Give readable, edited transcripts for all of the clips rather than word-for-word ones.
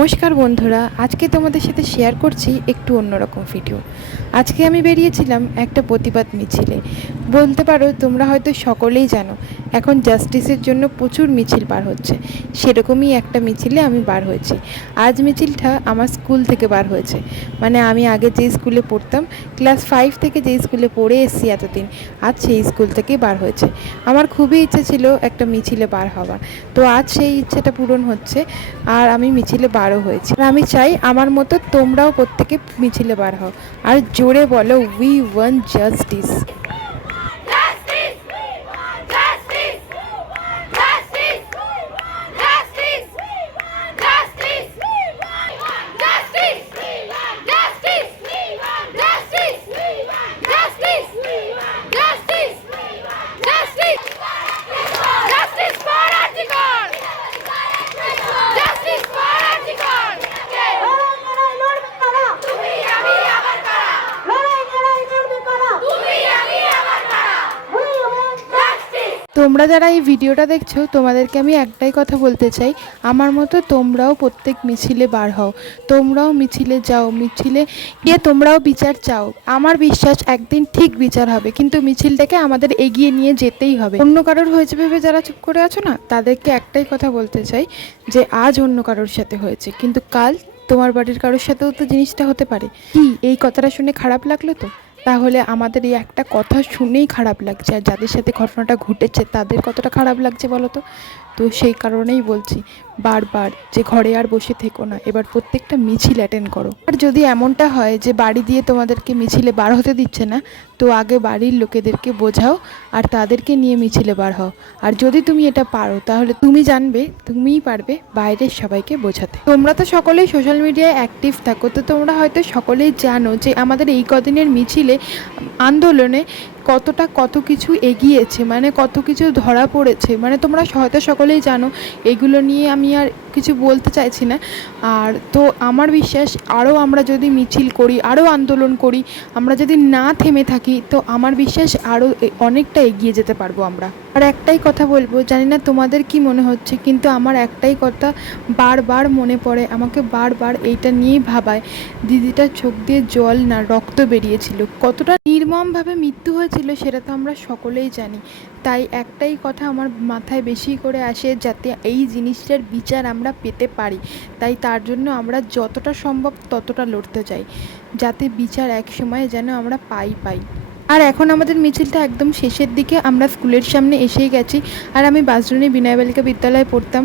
নমস্কার বন্ধুরা, আজকে তোমাদের সাথে শেয়ার করছি একটু অন্যরকম ভিডিও। আজকে আমি বেরিয়েছিলাম একটা প্রতিবাদ মিছিলে। বলতে পারো তোমরা হয়তো সকলেই জানো এখন জাস্টিসের জন্য প্রচুর মিছিল বার হচ্ছে, সেরকমই একটা মিছিলে আমি বার হয়েছি। আজ মিছিলটা আমার স্কুল থেকে বার হয়েছে, মানে আমি আগে যে স্কুলে পড়তাম, ক্লাস 5 থেকে যে স্কুলে পড়ে এসেছি এতদিন, আজ সেই স্কুল থেকেই বার হয়েছে। আমার খুবই ইচ্ছে ছিল একটা মিছিলে বার হওয়ার, তো আজ সেই ইচ্ছেটা পূরণ হচ্ছে আর আমি মিছিলে বারও হয়েছি। আর আমি চাই আমার মতো তোমরাও প্রত্যেকে মিছিলে বার হও আর জোরে বলো, উই ওয়ান্ট জাস্টিস। তোমরা যারা এই ভিডিওটা দেখছো তোমাদেরকে আমি একটাই কথা বলতে চাই, আমার মতো তোমরাও প্রত্যেক মিছিলে বার হও, তোমরাও মিছিলে যাও, মিছিলে গিয়ে তোমরাও বিচার চাও। আমার বিশ্বাস একদিন ঠিক বিচার হবে, কিন্তু মিছিলটাকে আমাদের এগিয়ে নিয়ে যেতেই হবে। অন্য কারোর হয়েছে ভেবে যারা চুপ করে আছো না, তাদেরকে একটাই কথা বলতে চাই যে আজ অন্য কারোর সাথে হয়েছে, কিন্তু কাল তোমার বাড়ির কারোর সাথেও তো জিনিসটা হতে পারে। কি এই কথাটা শুনে খারাপ লাগলো? তো তাহলে আমাদের এই একটা কথা শুনেই খারাপ লাগছে, আর যাদের সাথে ঘটনাটা ঘটেছে তাদের কতটা খারাপ লাগছে বলো তো। তো সেই কারণেই বলছি বারবার যে ঘরে আর বসে থেকো না, এবার প্রত্যেকটা মিছিল অ্যাটেন্ড করো। আর যদি এমনটা হয় যে বাড়ি দিয়ে তোমাদেরকে মিছিলে বার হতে দিচ্ছে না, তো আগে বাড়ির লোকেদেরকে বোঝাও আর তাদেরকে নিয়ে মিছিলে বার হও। আর যদি তুমি এটা পারো তাহলে তুমি জানবে তুমিই পারবে বাইরের সবাইকে বোঝাতে। তোমরা তো সকলেই সোশ্যাল মিডিয়ায় অ্যাক্টিভ থাকো, তো তোমরা হয়তো সকলেই জানো যে আমাদের এই কদিনের মিছিলে আন্দোলনে কত কিছু এগিয়েছে, মানে কত কিছু ধরা পড়েছে, মানে তোমরা হয়তো সকলেই জানো। এগুলো নিয়ে আমি আর কিছু বলতে চাইছি না। আর তো আমার বিশ্বাস আরও আমরা যদি মিছিল করি, আরও আন্দোলন করি, আমরা যদি না থেমে থাকি, তো আমার বিশ্বাস আরও অনেকটা এগিয়ে যেতে পারবো আমরা। আর একটাই কথা বলবো, জানি না তোমাদের কি মনে হচ্ছে, কিন্তু আমার একটাই কথা বারবার মনে পড়ে, আমাকে বারবার এইটা নিয়েই ভাবায়। দিদিটার চোখ দিয়ে জল না রক্ত বেরিয়েছিল, কতটা নির্মমভাবে মৃত্যু হয়েছিল সেটা তো আমরা সকলেই জানি। তাই একটাই কথা আমার মাথায় বেশি করে আসে, যাতে এই জিনিসটার বিচার আমরা পেতে পারি। তাই তার জন্য আমরা যতটা সম্ভব ততটা লড়তে চাই, যাতে বিচার এক সময় যেন আমরা পাই। আর এখন আমাদের মিছিলটা একদম শেষের দিকে, আমরা স্কুলের সামনে এসেই গেছি। আর আমি বাঁশদ্রোণী বিনয় বালিকা বিদ্যালয়ে পড়তাম।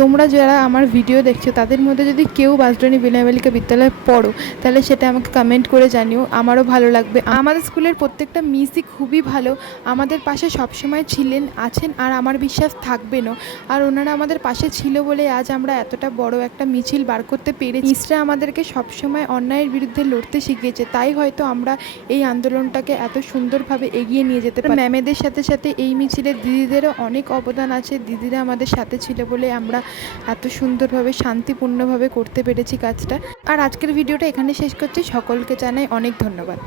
তোমরা যারা আমার ভিডিও দেখছো তাদের মধ্যে যদি কেউ বাঁশদ্রোণী বিনয় বালিকা বিদ্যালয়ে পড়ো, তাহলে সেটা আমাকে কমেন্ট করে জানিও, আমারও ভালো লাগবে। আমাদের স্কুলের প্রত্যেকটা মিসই খুবই ভালো, আমাদের পাশে সবসময় ছিলেন, আছেন, আর আমার বিশ্বাস থাকবেনও। আর ওনারা আমাদের পাশে ছিল বলে আজ আমরা এতটা বড় একটা মিছিল বার করতে পেরেছি। মিসরা আমাদেরকে সবসময় অন্যায়ের বিরুদ্ধে লড়তে শিখিয়েছে, তাই হয়তো আমরা এই আন্দোলনটাকে এত সুন্দরভাবে এগিয়ে নিয়ে যেতে পারি। ম্যামেদের সাথে সাথে এই মিছিলে দিদিদেরও অনেক অবদান আছে, দিদিরা আমাদের সাথে ছিল বলে আমরা এত সুন্দরভাবে শান্তিপূর্ণভাবে করতে পেরেছি কাজটা। আর আজকের ভিডিওটা এখানে শেষ করছি, সকলকে জানাই অনেক ধন্যবাদ।